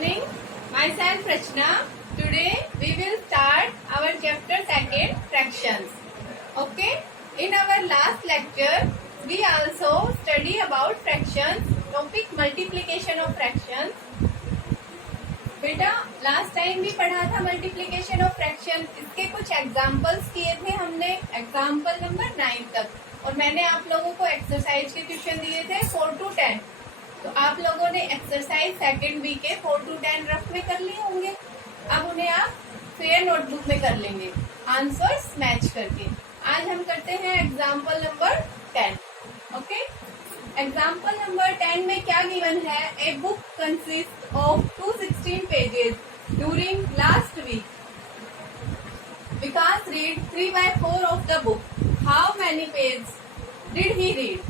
morning. Myself Rachna. Today we will start our chapter 2, fractions. Okay. In our last lecture, we also study about fractions. Topic multiplication of fractions. बेटा last time भी पढ़ा था multiplication of fraction. इसके कुछ examples किए थे हमने, example number 9 तक, और मैंने आप लोगों को एक्सरसाइज के क्वेश्चन दिए थे 4 to 10. तो आप लोगों ने एक्सरसाइज सेकेंड वीक के 4 to 10 रफ में कर लिए होंगे. अब उन्हें आप फेयर नोटबुक में कर लेंगे आंसर्स मैच करके. आज हम करते हैं example number 10. Okay. Example number 10 में क्या गिवन है? A book consist of 216 pages during last week. Vikas read 3/4 of the book. How many page did he read?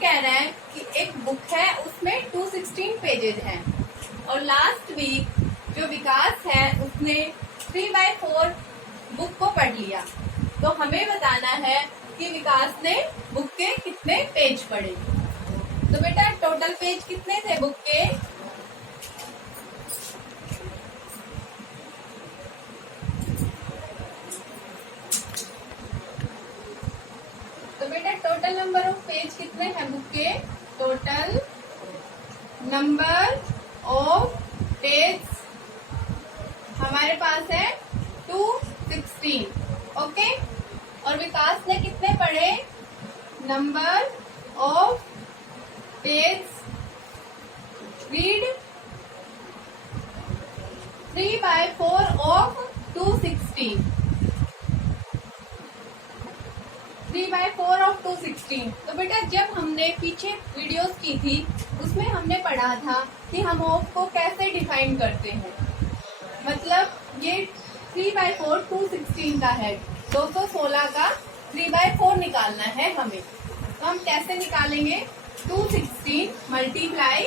कह रहा है कि एक बुक है, उसमें 216 पेजेस हैं, और लास्ट वीक जो विकास है उसने 3/4 बुक को पढ़ लिया. तो हमें बताना है कि विकास ने बुक के कितने पेज पढ़े. तो बेटा टोटल पेज कितने थे बुक के? तो बेटा टोटल नंबर ऑफ पेज कितने हैं बुक के? टोटल नंबर ऑफ पेज हमारे पास है 216. ओके. और विकास ने कितने पढ़े? Number of page read 3/4 of 216. 3/4 of 216. तो बेटा जब हमने पीछे वीडियोस की थी उसमें हमने पढ़ा था कि हम ऑफ को कैसे डिफाइन करते हैं. मतलब ये 3/4 216 का है, 216 का 3/4 निकालना है हमें. तो हम कैसे निकालेंगे? 216 मल्टीप्लाई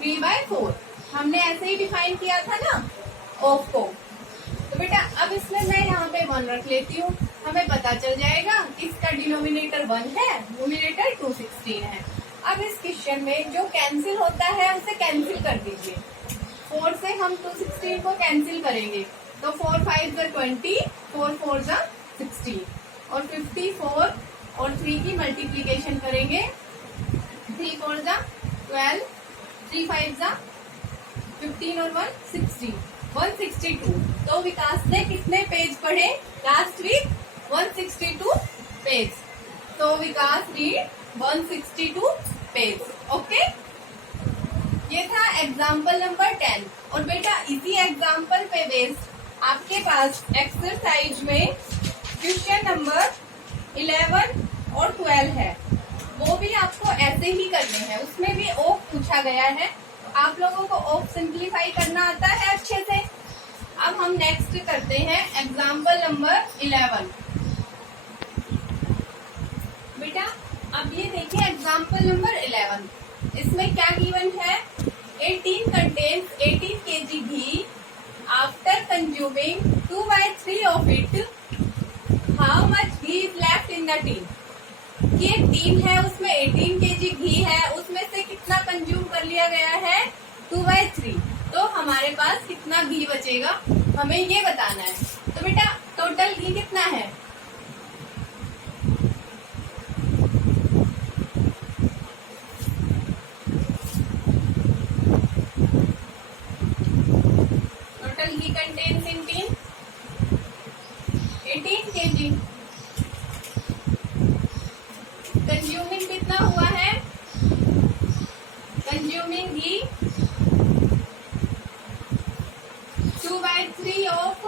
3/4. हमने ऐसे ही डिफाइन किया था ना ऑफ को. तो बेटा अब इसमें मैं यहाँ पे 1 रख लेती हूँ. हमें पता चल जाएगा कि इसका डिनोमिनेटर 1 है, न्यूमिनेटर 216 है. अब इस क्वेश्चन में जो कैंसिल होता है उसे कैंसिल कर दीजिए. 4 से हम 216 को कैंसिल करेंगे तो 4 5 20, 4 4 16, और 54 और 3 की मल्टीप्लीकेशन करेंगे. 3 4 12, 3 5 15 और 1 60, 162. तो विकास ने कितने पेज पढ़े लास्ट वीक? 162 पेज. तो विकास रीड 162 पेज. ओके. ये था एग्जाम्पल नंबर 10. और बेटा इसी एग्जाम्पल पे बेस्ड आपके पास एक्सरसाइज में क्वेश्चन नंबर 11 और 12 है. वो भी आपको ऐसे ही करने हैं. उसमें भी ऑफ पूछा गया है. आप लोगों को ऑफ सिंप्लीफाई करना आता है अच्छे से. अब हम नेक्स्ट करते हैं एग्जाम्पल नंबर 11. बेटा अब ये देखिए एग्जाम्पल नंबर 11. इसमें क्या गिवन है? 18 contains 18 kg ghee. After consuming 2/3 of it, how much ghee is left in the tin? ये टीन है, उसमें 18 kg घी है, उसमें से कितना कंज्यूम कर लिया गया है? 2/3. तो हमारे पास कितना घी बचेगा हमें ये बताना है. तो बेटा टोटल घी कितना है? He contains in tin 18 kg. Consuming कितना हुआ है? Consuming ghee 2/3 of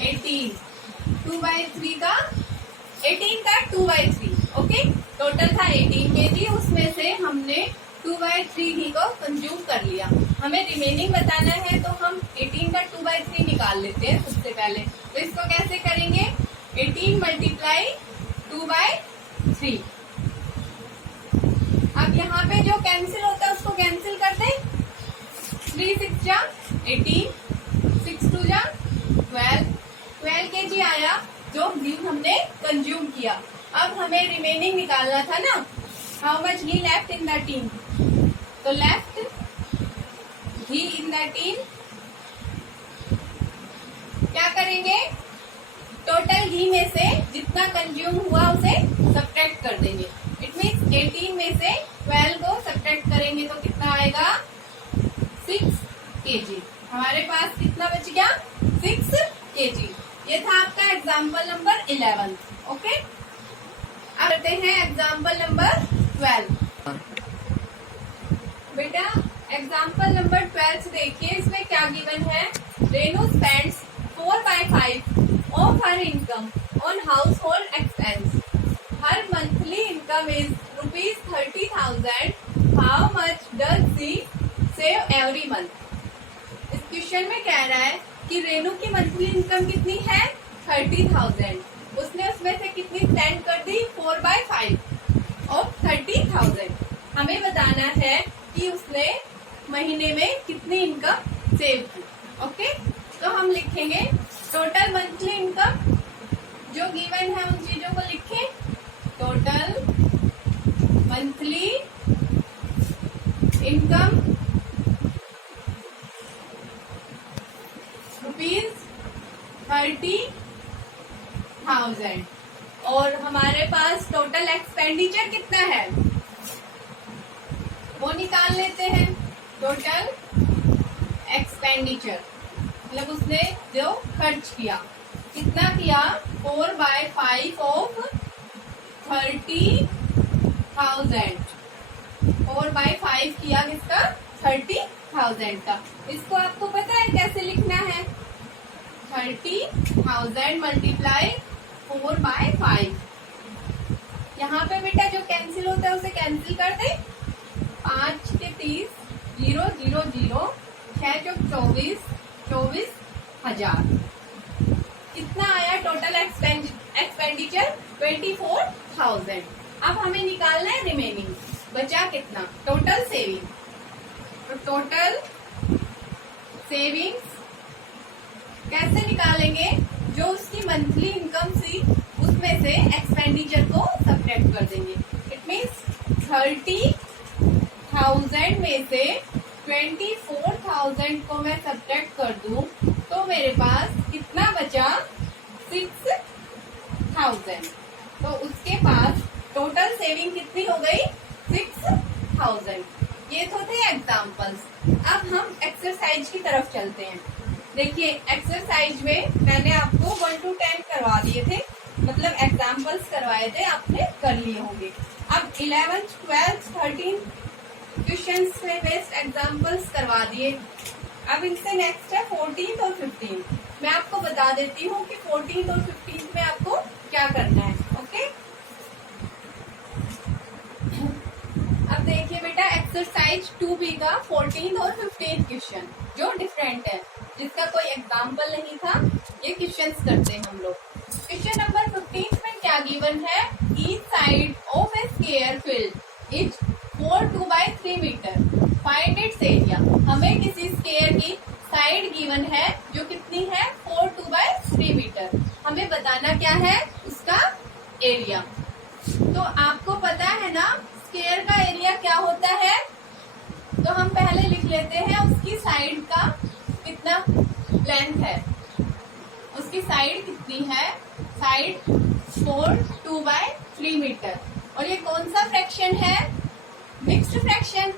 18. 2/3 का 18 का 2/3. ओके. टोटल था 18 kg, उसमें से हमने 2/3 घी को कंज्यूम कर लिया. हमें रिमेनिंग बताना है तो हम 18 का 2/3 निकाल लेते हैं सबसे पहले. तो इसको कैसे करेंगे? 18 मल्टीप्लाई 2/3. अब यहाँ पे जो कैंसिल होता है उसको कैंसिल कर दें. 3 6 18, 6 2 12 kg आया जो घी हमने कंज्यूम किया. अब हमें रिमेनिंग निकालना था ना, how much ghee left in the tin. तो left ghee in the tin, क्या करेंगे, टोटल घी में से जितना कंज्यूम हुआ उसे सब्ट्रैक्ट कर देंगे। इट मीन्स 18 में से 12 को सब्ट्रैक्ट करेंगे तो कितना आएगा, 6 kg। हमारे पास कितना बच गया, 6 kg। ये था आपका एग्जाम्पल नंबर 11। ओके, अब करते हैं एग्जाम्पल नंबर 12। बेटा एग्जाम्पल नंबर 12 देखिए, इसमें क्या गिवन है, Renu spends 4/5 of her income on house hold expense, her monthly income is ₹30,000, how much does she save every month. इस क्वेश्चन में कह रहा है कि रेनू की मंथली इनकम कितनी है, 30,000, उसने उसमें से कितनी स्पेंड कर दी, 4/5 ऑफ 30,000। हमें बताना है कि उसने महीने में कितनी इनकम सेव की। ओके, तो हम लिखेंगे टोटल मंथली इनकम, जो गिवन है उन चीजों को लिखें, टोटल मंथली इनकम ₹30,000, और हमारे पास टोटल एक्सपेंडिचर कितना है वो निकाल लेते हैं। टोटल एक्सपेंडिचर मतलब उसने जो खर्च किया, कितना किया, 4/5 ऑफ 30,000, 4/5 किया किसका, 30,000 का। इसको आपको पता है कैसे लिखना है, 30,000 मल्टीप्लाई 4/5। यहाँ पे बेटा जो कैंसिल होता है उसे कैंसिल कर दे, 5 के 30, 0 0 0, 6 चौक 24, 24,000। कितना आया टोटल एक्सपेंडिचर, 24,000। अब हमें निकालना है रिमेनिंग, बचा कितना, टोटल सेविंग। तो टोटल सेविंग्स कैसे निकालेंगे, जो उसकी मंथली इनकम थी उसमें से एक्सपेंडिचर को सब्ट्रैक्ट कर देंगे। इट मीन्स 30,000 में से 24,000 को मैं सब्ट्रैक्ट कर दूं तो मेरे पास कितना बचा, 6,000। तो उसके पास टोटल सेविंग कितनी हो गई, 6,000। ये तो थे एग्जाम्पल्स। अब हम एक्सरसाइज की तरफ चलते हैं। देखिए एक्सरसाइज में मैंने आपको 1 to 10 करवा दिए थे, मतलब एग्जाम्पल्स करवाए थे, आपने कर लिए होंगे। अब 11th 12th 13 क्वेश्चन से बेस्ड एग्जाम्पल्स करवा दिए। अब इनसे नेक्स्ट है 14th और 15th। मैं आपको बता देती हूँ कि 14th और 15th में आपको क्या करना है। ओके, अब देखिए बेटा एक्सरसाइज 2B का 14th और 15th क्वेश्चन जो डिफरेंट है, जिसका कोई एग्जाम्पल नहीं था, ये क्वेश्चंस करते हैं हम लोग। क्वेश्चन नंबर 15 में क्या गिवन है, each side of a square field is 4/2/3 metre, find its area. हमें किसी स्क्वायर की साइड गिवन है जो कितनी है, 4/2/3 मीटर। हमें बताना क्या है, उसका एरिया। तो आपको पता है ना स्क्वायर का एरिया क्या होता है, तो हम पहले लिख लेते हैं उसकी साइड का कितना लेंथ है, उसकी साइड कितनी है, साइड 4/2/3 मीटर। और ये कौन सा फ्रैक्शन है, मिक्स्ड फ्रैक्शन।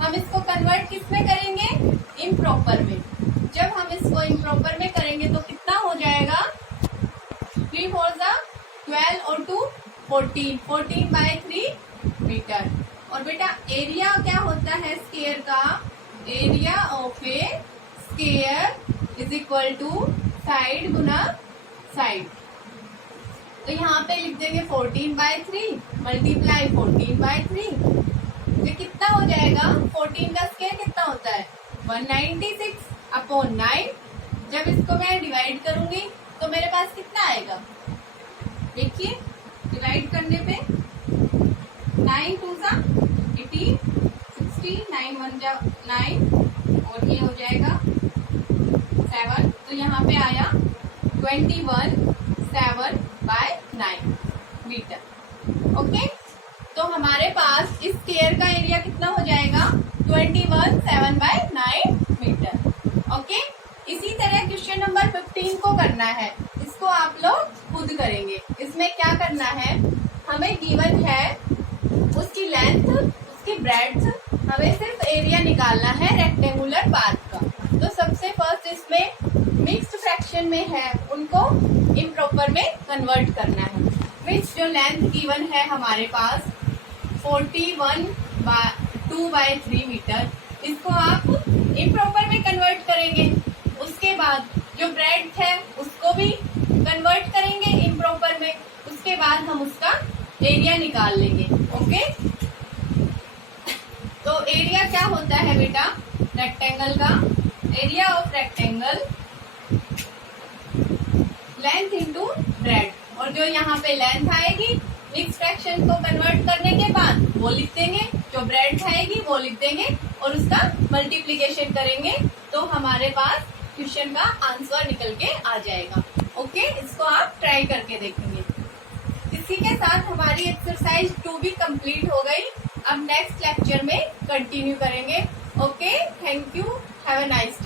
हम इसको कन्वर्ट किस में करेंगे, इम्प्रॉपर में। जब हम इसको इम्प्रॉपर में करेंगे तो कितना हो जाएगा, 3 4 12 और 2 14, 14/3 मीटर। और बेटा एरिया क्या होता है स्क्वायर का, area of a square is equal to side गुना साइड। तो यहाँ पे लिख देंगे 14/3 मल्टीप्लाई 14/3। ये कितना हो जाएगा, 14 का स्क्वायर कितना होता है, 196/9। जब इसको मैं डिवाइड करूंगी तो मेरे पास कितना आएगा, देखिए डिवाइड करने पे 9 2 18, 60, 9 1 9, और ये हो जाएगा 7। तो यहाँ पे आया 21/7/9 मीटर। ओके, तो हमारे पास इस स्क्वायर का एरिया कितना हो जाएगा, 21/7/9 करना है, इसको आप लोग खुद करेंगे। इसमें क्या करना है, हमें गिवन है उसकी लेंथ, उसकी ब्रेड्थ, हमें सिर्फ एरिया निकालना है रेक्टेंगुलर पार्ट का। तो सबसे फर्स्ट इसमें मिक्स्ड फ्रैक्शन में है, उनको इम्प्रॉपर में कन्वर्ट करना है। विच जो लेंथ गिवन है हमारे पास 41/2/3 मीटर, इसको आप इम्प्रॉपर में कन्वर्ट करेंगे। उसके बाद जो ब्रेड्थ है उसको भी कन्वर्ट करेंगे इम्प्रॉपर में। उसके बाद हम उसका एरिया निकाल लेंगे। ओके, तो एरिया क्या होता है बेटा, रेक्टेंगल का area of rectangle length into breadth, और जो यहाँ पे लेंथ आएगी मिक्स फ्रैक्शन को कन्वर्ट करने के बाद वो लिख देंगे, जो ब्रेड आएगी वो लिख देंगे और उसका मल्टीप्लीकेशन करेंगे, तो हमारे पास क्वेश्चन का आंसर निकल के आ जाएगा। ओके, इसको आप ट्राई करके देखेंगे। इसी के साथ हमारी एक्सरसाइज 2 भी कंप्लीट हो गई। अब नेक्स्ट लेक्चर में कंटिन्यू करेंगे। Okay, thank you, have a nice day.